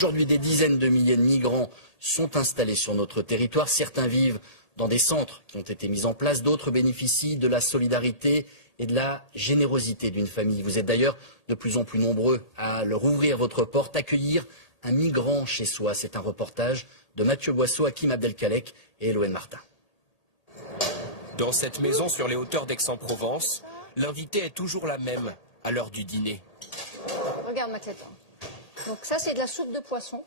Aujourd'hui, des dizaines de milliers de migrants sont installés sur notre territoire. Certains vivent dans des centres qui ont été mis en place, d'autres bénéficient de la solidarité et de la générosité d'une famille. Vous êtes d'ailleurs de plus en plus nombreux à leur ouvrir votre porte, accueillir un migrant chez soi. C'est un reportage de Mathieu Boisseau, Hakim Abdelkalek et Eloëne Martin. Dans cette maison sur les hauteurs d'Aix-en-Provence, l'invitée est toujours la même à l'heure du dîner. Regarde Maclette. Donc ça c'est de la soupe de poisson,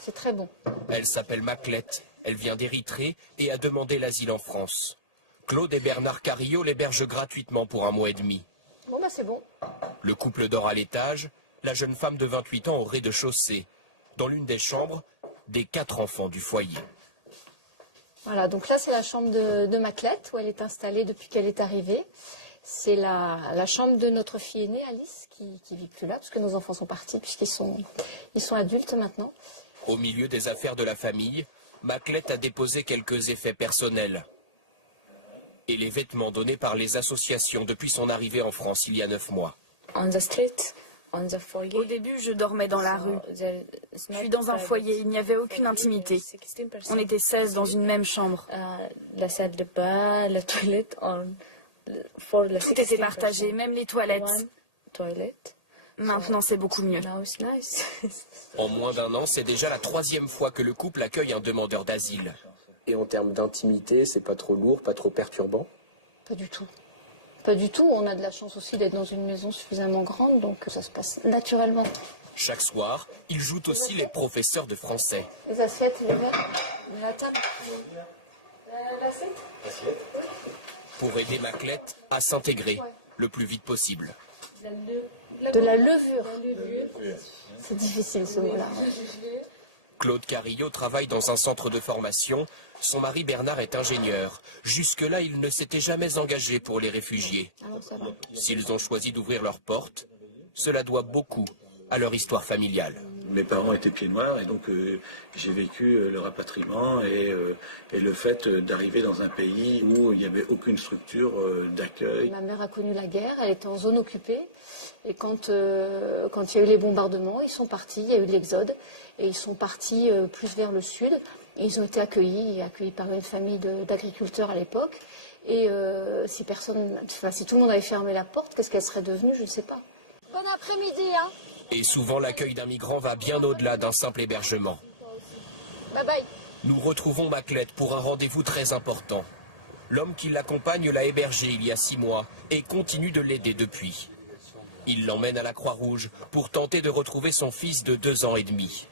c'est très bon. Elle s'appelle Maclette, elle vient d'Érythrée et a demandé l'asile en France. Claude et Bernard Carillo l'hébergent gratuitement pour 1 mois et demi. Bon bah c'est bon. Le couple dort à l'étage, la jeune femme de 28 ans au rez-de-chaussée. Dans l'une des chambres, des 4 enfants du foyer. Voilà, donc là c'est la chambre de Maclette où elle est installée depuis qu'elle est arrivée. C'est la chambre de notre fille aînée, Alice, qui vit plus là, parce que nos enfants sont partis, puisqu'ils sont adultes maintenant. Au milieu des affaires de la famille, Maclette a déposé quelques effets personnels. Et les vêtements donnés par les associations depuis son arrivée en France il y a 9 mois. Au début, je dormais dans la rue. Puis dans un foyer, il n'y avait aucune intimité. On était 16 dans une même chambre. La salle de bain, la toilette, Tout était partagé, même les toilettes. Maintenant, c'est beaucoup mieux. En moins d'1 an, c'est déjà la 3e fois que le couple accueille un demandeur d'asile. Et en termes d'intimité, c'est pas trop lourd, pas trop perturbant? Pas du tout. Pas du tout. On a de la chance aussi d'être dans une maison suffisamment grande, donc ça se passe naturellement. Chaque soir, ils jouent aussi les professeurs de français. Les assiettes, les verres, la table. L'assiette. Pour aider Maclette à s'intégrer le plus vite possible. De la levure. C'est difficile ce mot-là. Claude Carillo travaille dans un centre de formation. Son mari Bernard est ingénieur. Jusque-là, il ne s'était jamais engagé pour les réfugiés. S'ils ont choisi d'ouvrir leurs portes, cela doit beaucoup à leur histoire familiale. Mes parents étaient pieds noirs et donc j'ai vécu le rapatriement et le fait d'arriver dans un pays où il n'y avait aucune structure d'accueil. Ma mère a connu la guerre, elle était en zone occupée et quand il y a eu les bombardements, ils sont partis, il y a eu de l'exode et ils sont partis plus vers le sud. Et ils ont été accueillis par une famille d'agriculteurs à l'époque et si tout le monde avait fermé la porte, qu'est-ce qu'elle serait devenue, je ne sais pas. Bon après-midi, hein. Et souvent, l'accueil d'un migrant va bien au-delà d'un simple hébergement. Bye bye. Nous retrouvons Maclette pour un rendez-vous très important. L'homme qui l'accompagne l'a hébergé il y a 6 mois et continue de l'aider depuis. Il l'emmène à la Croix-Rouge pour tenter de retrouver son fils de 2 ans et demi.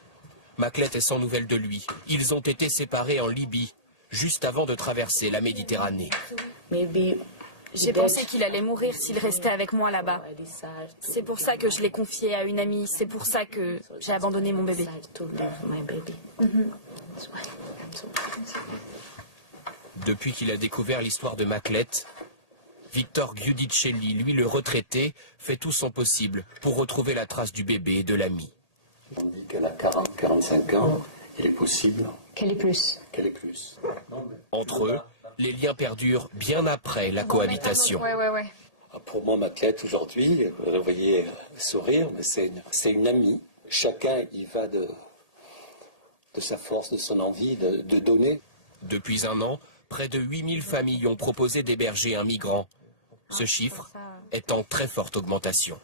Maclette est sans nouvelles de lui. Ils ont été séparés en Libye, juste avant de traverser la Méditerranée. J'ai pensé qu'il allait mourir s'il restait avec moi là-bas. C'est pour ça que je l'ai confié à une amie. C'est pour ça que j'ai abandonné mon bébé. Depuis qu'il a découvert l'histoire de Maclette, Victor Giudicelli, lui le retraité, fait tout son possible pour retrouver la trace du bébé et de l'ami. On dit qu'elle a 40-45 ans, il est possible Qu'elle est plus. qu'elle ait plus. Entre eux, les liens perdurent bien après la cohabitation. Pour moi, Maclette, aujourd'hui, vous la voyez sourire, mais c'est une amie. Chacun y va de sa force, de son envie de donner. Depuis 1 an, près de 8000 familles ont proposé d'héberger un migrant. Ce chiffre est en très forte augmentation.